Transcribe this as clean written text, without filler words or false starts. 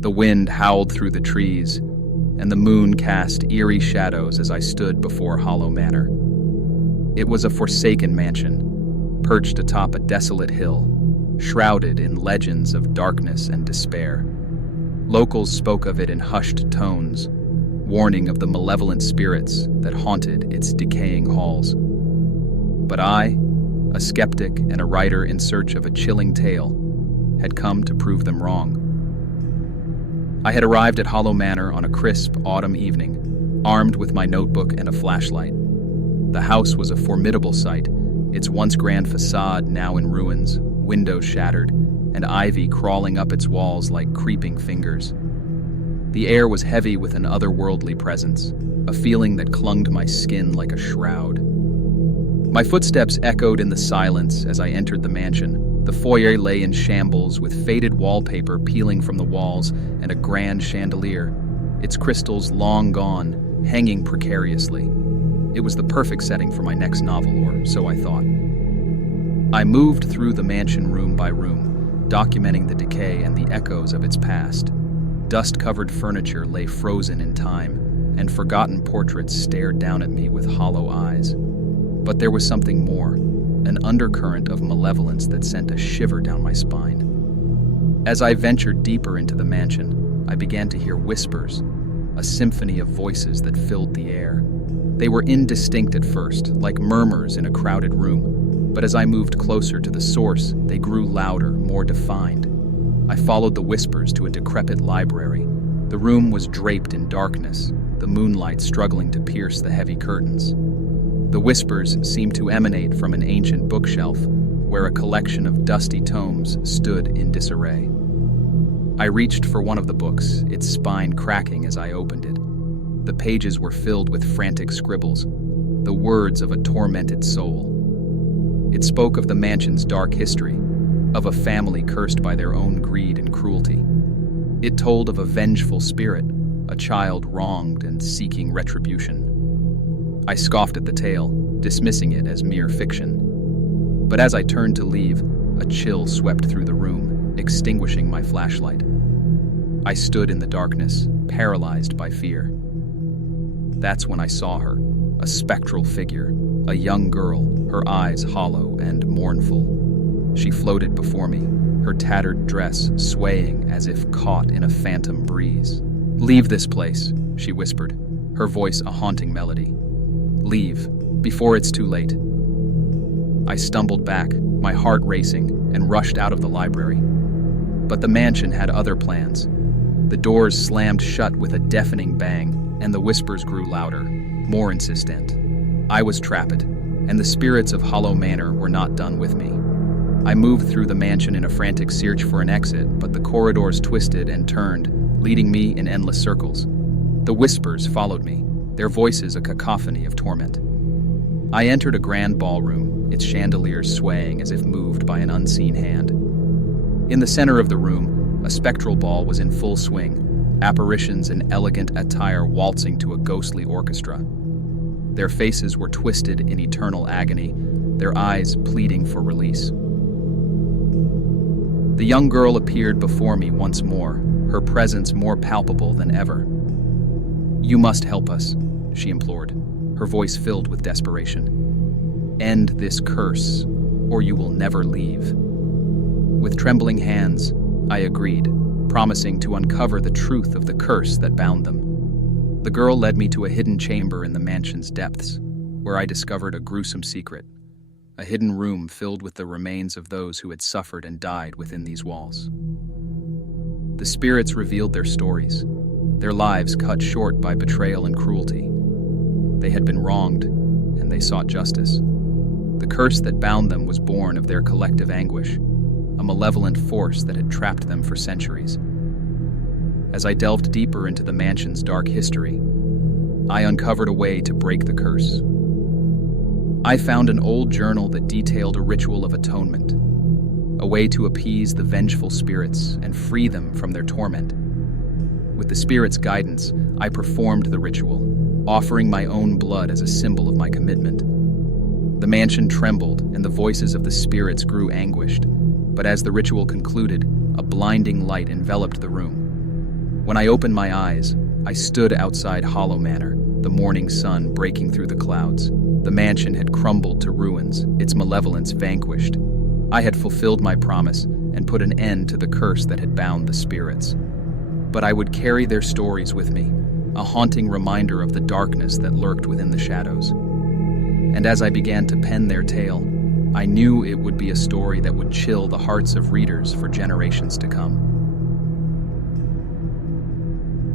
The wind howled through the trees, and the moon cast eerie shadows as I stood before Hollow Manor. It was a forsaken mansion, perched atop a desolate hill, shrouded in legends of darkness and despair. Locals spoke of it in hushed tones, warning of the malevolent spirits that haunted its decaying halls. But I, a skeptic and a writer in search of a chilling tale, had come to prove them wrong. I had arrived at Hollow Manor on a crisp autumn evening, armed with my notebook and a flashlight. The house was a formidable sight, its once grand facade now in ruins, windows shattered, and ivy crawling up its walls like creeping fingers. The air was heavy with an otherworldly presence, a feeling that clung to my skin like a shroud. My footsteps echoed in the silence as I entered the mansion. The foyer lay in shambles, with faded wallpaper peeling from the walls and a grand chandelier, its crystals long gone, hanging precariously. It was the perfect setting for my next novel, or so I thought. I moved through the mansion room by room, documenting the decay and the echoes of its past. Dust-covered furniture lay frozen in time, and forgotten portraits stared down at me with hollow eyes. But there was something more, an undercurrent of malevolence that sent a shiver down my spine. As I ventured deeper into the mansion, I began to hear whispers, a symphony of voices that filled the air. They were indistinct at first, like murmurs in a crowded room, but as I moved closer to the source, they grew louder, more defined. I followed the whispers to a decrepit library. The room was draped in darkness, the moonlight struggling to pierce the heavy curtains. The whispers seemed to emanate from an ancient bookshelf, where a collection of dusty tomes stood in disarray. I reached for one of the books, its spine cracking as I opened it. The pages were filled with frantic scribbles, the words of a tormented soul. It spoke of the mansion's dark history, of a family cursed by their own greed and cruelty. It told of a vengeful spirit, a child wronged and seeking retribution. I scoffed at the tale, dismissing it as mere fiction. But as I turned to leave, a chill swept through the room, extinguishing my flashlight. I stood in the darkness, paralyzed by fear. That's when I saw her, a spectral figure, a young girl, her eyes hollow and mournful. She floated before me, her tattered dress swaying as if caught in a phantom breeze. "Leave this place," she whispered, her voice a haunting melody. "Leave, before it's too late." I stumbled back, my heart racing, and rushed out of the library. But the mansion had other plans. The doors slammed shut with a deafening bang, and the whispers grew louder, more insistent. I was trapped, and the spirits of Hollow Manor were not done with me. I moved through the mansion in a frantic search for an exit, but the corridors twisted and turned, leading me in endless circles. The whispers followed me, their voices a cacophony of torment. I entered a grand ballroom, its chandeliers swaying as if moved by an unseen hand. In the center of the room, a spectral ball was in full swing, apparitions in elegant attire waltzing to a ghostly orchestra. Their faces were twisted in eternal agony, their eyes pleading for release. The young girl appeared before me once more, her presence more palpable than ever. "You must help us," she implored, her voice filled with desperation. "End this curse, or you will never leave." With trembling hands, I agreed, promising to uncover the truth of the curse that bound them. The girl led me to a hidden chamber in the mansion's depths, where I discovered a gruesome secret, a hidden room filled with the remains of those who had suffered and died within these walls. The spirits revealed their stories, their lives cut short by betrayal and cruelty. They had been wronged, and they sought justice. The curse that bound them was born of their collective anguish, a malevolent force that had trapped them for centuries. As I delved deeper into the mansion's dark history, I uncovered a way to break the curse. I found an old journal that detailed a ritual of atonement, a way to appease the vengeful spirits and free them from their torment. With the spirits' guidance, I performed the ritual, offering my own blood as a symbol of my commitment. The mansion trembled, and the voices of the spirits grew anguished, but as the ritual concluded, a blinding light enveloped the room. When I opened my eyes, I stood outside Hollow Manor, the morning sun breaking through the clouds. The mansion had crumbled to ruins, its malevolence vanquished. I had fulfilled my promise and put an end to the curse that had bound the spirits. But I would carry their stories with me, a haunting reminder of the darkness that lurked within the shadows. And as I began to pen their tale, I knew it would be a story that would chill the hearts of readers for generations to come.